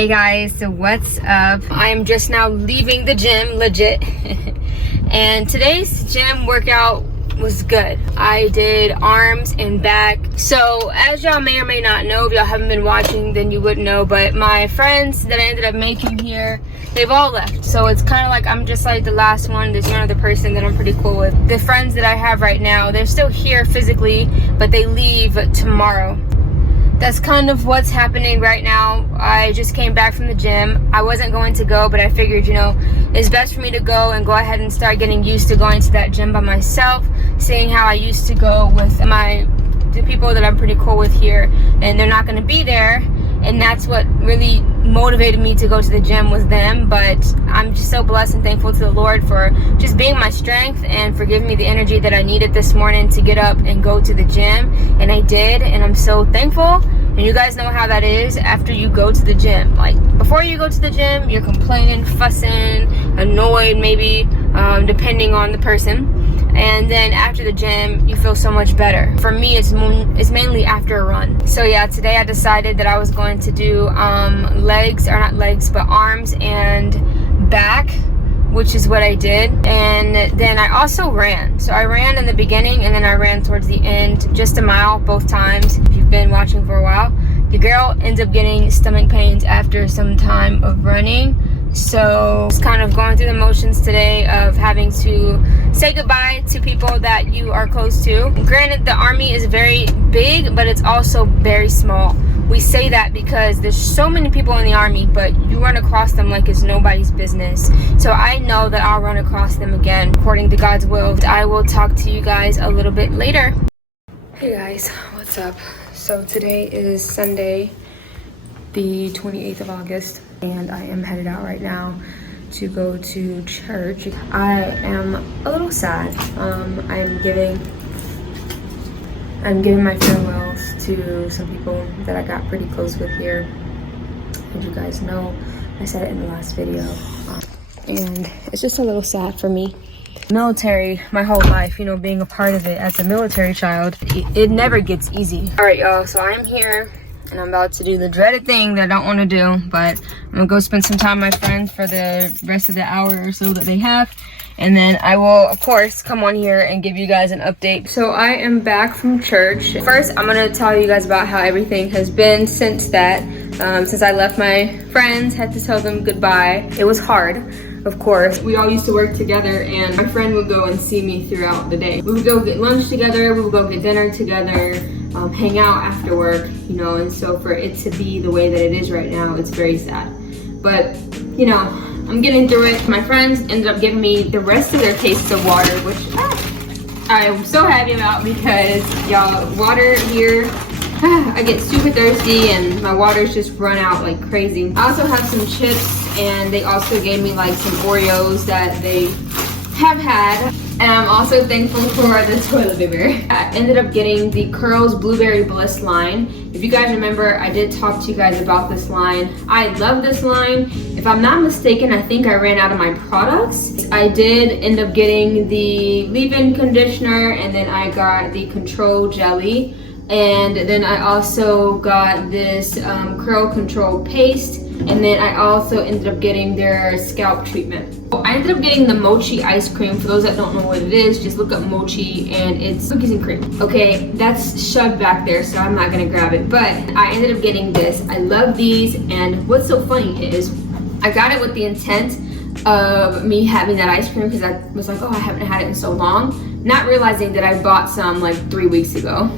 Hey guys, so what's up? I'm just now leaving the gym, legit. And today's gym workout was good. I did arms and back. So as y'all may or may not know, if y'all haven't been watching, then you wouldn't know, but my friends that I ended up making here, they've all left. So it's kind of like I'm just like the last one. There's one other person that I'm pretty cool with. The friends that I have right now, they're still here physically, but they leave tomorrow. That's kind of what's happening right now. I just came back from the gym. I wasn't going to go, but I figured, you know, it's best for me to go and go ahead and start getting used to going to that gym by myself, seeing how I used to go with the people that I'm pretty cool with here, and they're not gonna be there. And that's what really motivated me to go to the gym with them. But I'm just so blessed and thankful to the Lord for just being my strength and for giving me the energy that I needed this morning to get up and go to the gym. And I did, and I'm so thankful. And you guys know how that is after you go to the gym. Like, before you go to the gym, you're complaining, fussing, annoyed maybe, depending on the person. And then after the gym, you feel so much better. For me, it's mainly after a run. So yeah, today I decided that I was going to do arms and back, which is what I did. And then I also ran. So I ran in the beginning and then I ran towards the end, just a mile both times. If you've been watching for a while, the girl ends up getting stomach pains after some time of running. So it's kind of going through the motions today of having to say goodbye to people that you are close to. Granted, the army is very big, but it's also very small. We say that because there's so many people in the army, but you run across them like it's nobody's business. So I know that I'll run across them again according to God's will. I will talk to you guys a little bit later. Hey guys, what's up? So today is Sunday, the 28th of August, and I am headed out right now to go to church. I am a little sad. I'm giving my farewells to some people that I got pretty close with here. As you guys know, I said it in the last video. And it's just a little sad for me. Military, my whole life, you know, being a part of it as a military child, it never gets easy. All right, y'all, so I'm here and I'm about to do the dreaded thing that I don't want to do, but I'm gonna go spend some time with my friends for the rest of the hour or so that they have. And then I will, of course, come on here and give you guys an update. So I am back from church. First, I'm gonna tell you guys about how everything has been since that. Since I left my friends, had to tell them goodbye. It was hard, of course. We all used to work together and my friend would go and see me throughout the day. We would go get lunch together, we would go get dinner together, hang out after work, you know, and so for it to be the way that it is right now, it's very sad. But, you know, I'm getting through it. My friends ended up giving me the rest of their tastes of water, which I'm so happy about because, y'all, water here, I get super thirsty and my water's just run out like crazy. I also have some chips and they also gave me like some Oreos that they have had. And I'm also thankful for the toilet paper. I ended up getting the Curls Blueberry Bliss line. If you guys remember, I did talk to you guys about this line. I love this line. If I'm not mistaken, I think I ran out of my products. I did end up getting the leave-in conditioner and then I got the Control Jelly. And then I also got this curl control paste. And then I also ended up getting their scalp treatment. I ended up getting the mochi ice cream. For those that don't know what it is, just look up mochi and it's cookies and cream. Okay, that's shoved back there, so I'm not gonna grab it. But I ended up getting this. I love these, and what's so funny is I got it with the intent of me having that ice cream because I was like, oh, I haven't had it in so long. Not realizing that I bought some like 3 weeks ago.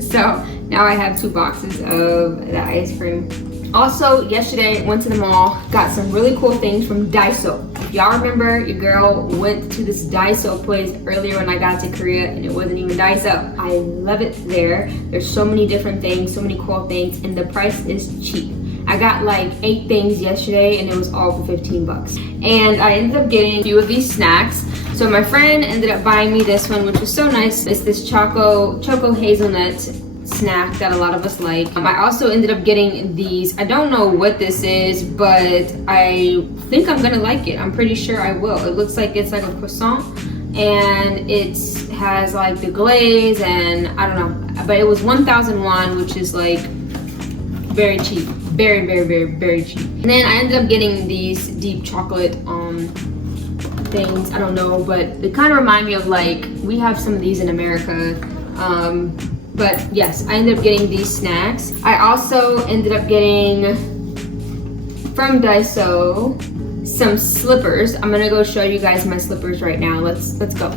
So now I have 2 boxes of that ice cream. Also, yesterday, went to the mall, got some really cool things from Daiso. If y'all remember, your girl went to this Daiso place earlier when I got to Korea and it wasn't even Daiso. I love it there. There's so many different things, so many cool things, and the price is cheap. I got like 8 things yesterday and it was all for 15 bucks. And I ended up getting a few of these snacks. So my friend ended up buying me this one, which was so nice. It's this choco hazelnut snack that a lot of us like. I also ended up getting these. I don't know what this is, but I think I'm gonna like it. I'm pretty sure I will. It looks like it's like a croissant and it has like the glaze and I don't know, but it was 1,000 won, which is like very cheap. very, very, very, very cheap. And then I ended up getting these deep chocolate things. I don't know, but they kind of remind me of like, we have some of these in America. But yes, I ended up getting these snacks. I also ended up getting from Daiso some slippers. I'm gonna go show you guys my slippers right now. Let's go.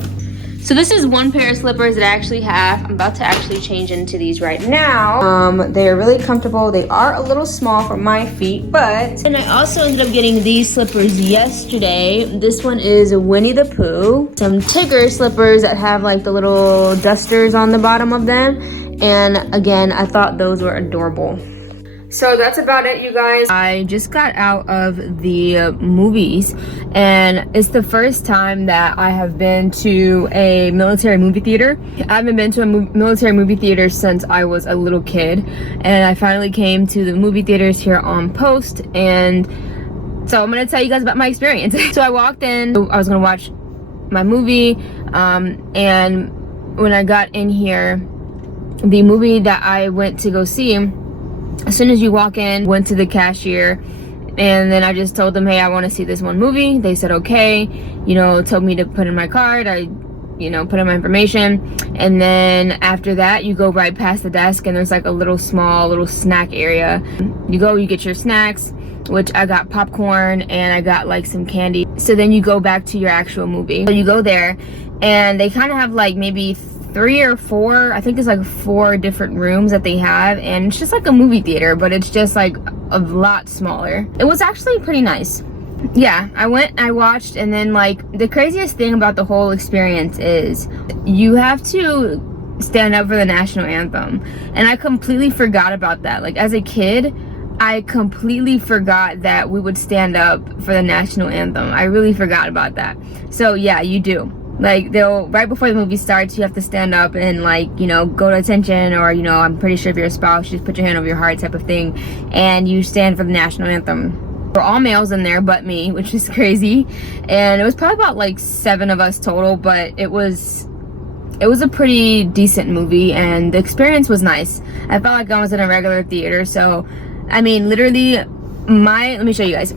So this is one pair of slippers that I actually have. I'm about to actually change into these right now. They are really comfortable. They are a little small for my feet, but... And I also ended up getting these slippers yesterday. This one is Winnie the Pooh. Some Tigger slippers that have like the little dusters on the bottom of them. And again, I thought those were adorable. So that's about it, you guys. I just got out of the movies, and it's the first time that I have been to a military movie theater. I haven't been to a military movie theater since I was a little kid, and I finally came to the movie theaters here on Post, and so I'm gonna tell you guys about my experience. So I walked in, I was gonna watch my movie, and when I got in here, the movie that I went to go see, as soon as you walk in, went to the cashier, and then I just told them, hey, I want to see this one movie. They said okay, you know, told me to put in my card. I, you know, put in my information, and then after that you go right past the desk, and there's like a little snack area. You go, you get your snacks, which I got popcorn and I got like some candy. So then you go back to your actual movie. So you go there, and they kind of have like maybe 3 or 4, I think there's like 4 different rooms that they have, and it's just like a movie theater, but it's just like a lot smaller. It was actually pretty nice. Yeah, I went, I watched, and then like the craziest thing about the whole experience is you have to stand up for the national anthem, and I completely forgot about that. Like as a kid, I completely forgot that we would stand up for the national anthem. I really forgot about that. So yeah, you do. Like they'll, right before the movie starts, you have to stand up and like, you know, go to attention, or, you know, I'm pretty sure if you're a spouse, you just put your hand over your heart type of thing, and you stand for the national anthem. We're all males in there but me, which is crazy. And it was probably about like 7 of us total, but it was a pretty decent movie, and the experience was nice. I felt like I was in a regular theater. So I mean, literally let me show you guys.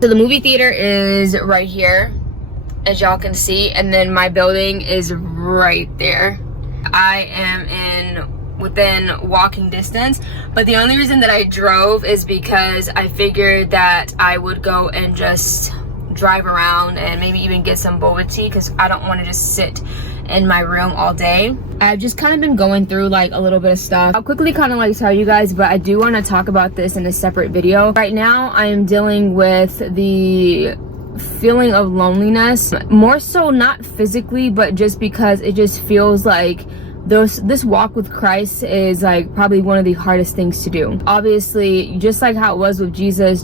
So the movie theater is right here, as y'all can see, and then my building is right there. I am within walking distance, but the only reason that I drove is because I figured that I would go and just drive around and maybe even get some boba tea, because I don't want to just sit in my room all day. I've just kind of been going through like a little bit of stuff. I'll quickly kind of like tell you guys, but I do want to talk about this in a separate video. Right now I am dealing with the feeling of loneliness, more so not physically, but just because it just feels like this walk with Christ is like probably one of the hardest things to do. Obviously, just like how it was with Jesus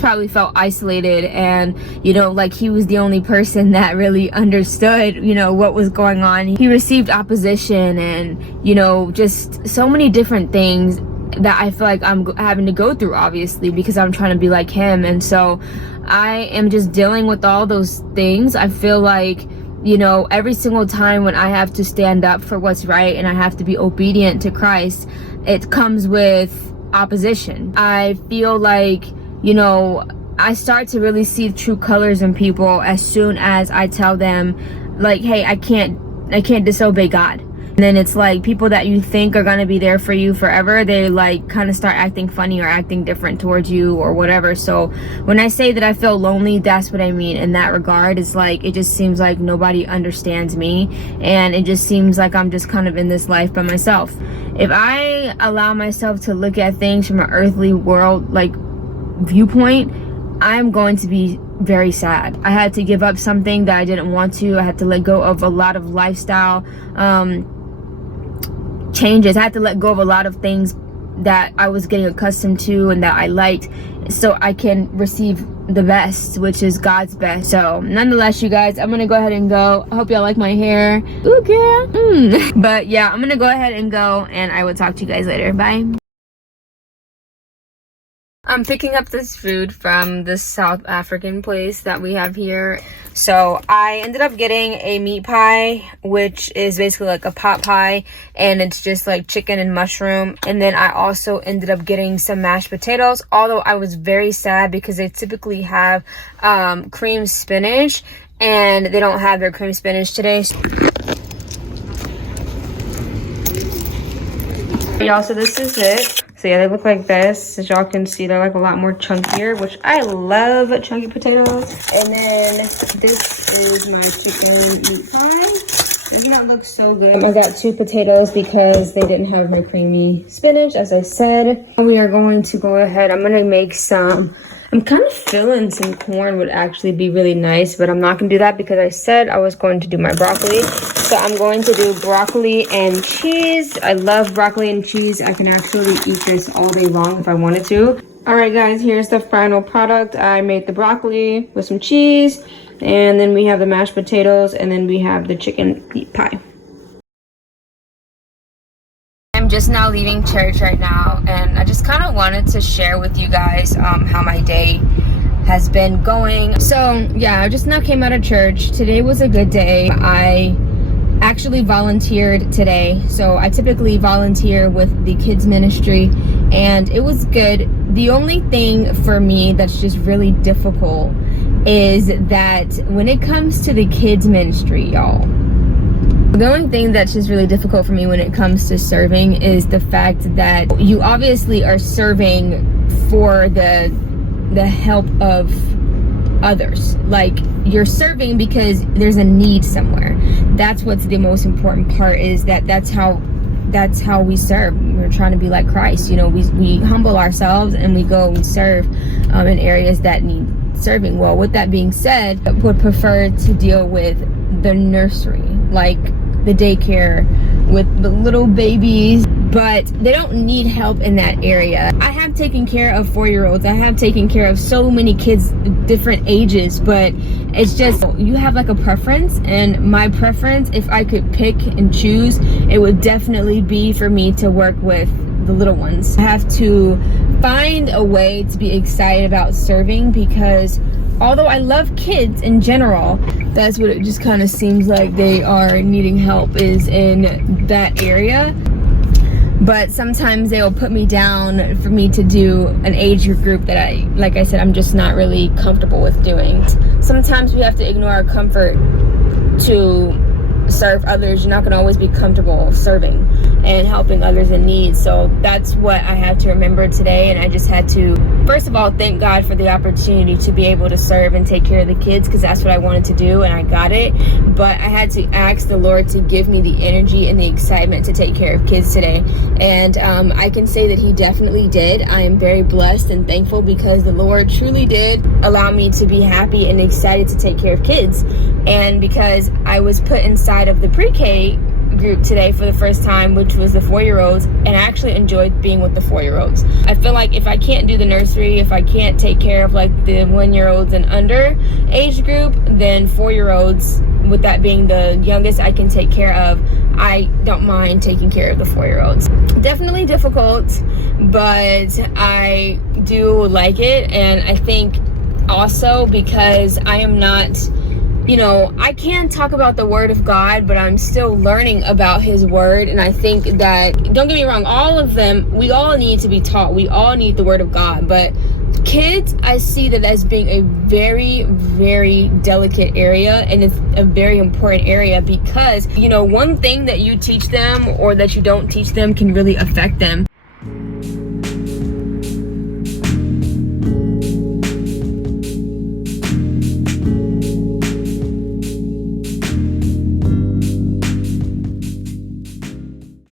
probably felt isolated, and you know, like he was the only person that really understood, you know, what was going on. He received opposition, and you know, just so many different things that I feel like I'm having to go through, obviously, because I'm trying to be like him. And so I am just dealing with all those things. I feel like, you know, every single time when I have to stand up for what's right and I have to be obedient to Christ, it comes with opposition. I feel like, you know, I start to really see true colors in people as soon as I tell them like, hey, I can't disobey God. And then it's like people that you think are gonna be there for you forever, they like kind of start acting funny or acting different towards you or whatever. So when I say that I feel lonely, that's what I mean in that regard. It's like it just seems like nobody understands me, and it just seems like I'm just kind of in this life by myself. If I allow myself to look at things from an earthly world like viewpoint, I'm going to be very sad. I had to give up something that I didn't want to. I had to let go of a lot of lifestyle changes. I had to let go of a lot of things that I was getting accustomed to and that I liked, so I can receive the best, which is God's best. So nonetheless, you guys, I'm gonna go ahead and go. I hope y'all like my hair. Ooh, girl. But yeah, I'm gonna go ahead and go, and I will talk to you guys later. Bye. I'm picking up this food from the South African place that we have here. So I ended up getting a meat pie, which is basically like a pot pie, and it's just like chicken and mushroom. And then I also ended up getting some mashed potatoes, although I was very sad because they typically have cream spinach, and they don't have their cream spinach today. Y'all, so this is it. So yeah, they look like this. As y'all can see, they're like a lot more chunkier, which I love chunky potatoes. And then this is my chicken meat pie. Doesn't that look so good? I got 2 potatoes because they didn't have my creamy spinach, as I said. We are going to go ahead. I'm gonna make some. I'm kind of feeling some corn would actually be really nice, but I'm not gonna do that because I said I was going to do my broccoli. So I'm going to do broccoli and cheese. I love broccoli and cheese. I can actually eat this all day long if I wanted to. All right, guys, here's the final product. I made the broccoli with some cheese, and then we have the mashed potatoes, and then we have the chicken meat pie. I'm just now leaving church right now, and I just kind of wanted to share with you guys how my day has been going. So yeah, I just now came out of church. Today was a good day. I actually volunteered today. So I typically volunteer with the kids ministry, and it was good. The only thing for me that's just really difficult is that when it comes to the kids ministry, y'all, the only thing that's just really difficult for me when it comes to serving is the fact that you obviously are serving for the help of others. Like, you're serving because there's a need somewhere. That's what's the most important part, is that's how we serve. We're trying to be like Christ. You know, we humble ourselves and we go and serve in areas that need serving. Well, with that being said, I would prefer to deal with the nursery, like the daycare with the little babies, but they don't need help in that area. I have taken care of 4-year-olds. I have taken care of so many kids, different ages, but it's just, you have like a preference, and my preference, if I could pick and choose, it would definitely be for me to work with the little ones. I have to find a way to be excited about serving, because although I love kids in general, that's what it just kind of seems like they are needing help, is in that area. But sometimes they'll put me down for me to do an age group that like I said, I'm just not really comfortable with doing. Sometimes we have to ignore our comfort to serve others. You're not going to always be comfortable serving and helping others in need. So that's what I had to remember today. And I just had to, first of all, thank God for the opportunity to be able to serve and take care of the kids, because that's what I wanted to do, and I got it. But I had to ask the Lord to give me the energy and the excitement to take care of kids today. And I can say that He definitely did. I am very blessed and thankful, because the Lord truly did allow me to be happy and excited to take care of kids. And because I was put inside of the pre-K group today for the first time, which was the 4-year-olds, and I actually enjoyed being with the 4-year-olds. I feel like if I can't do the nursery, if I can't take care of like the 1-year-olds and under age group, then 4-year-olds, with that being the youngest I can take care of, I don't mind taking care of the 4-year-olds. Definitely difficult, but I do like it. And I think also because I am not, you know, I can talk about the Word of God, but I'm still learning about His Word. And I think that, don't get me wrong, all of them, we all need to be taught. We all need the Word of God. But kids, I see that as being a very, very delicate area, and it's a very important area, because, you know, one thing that you teach them or that you don't teach them can really affect them.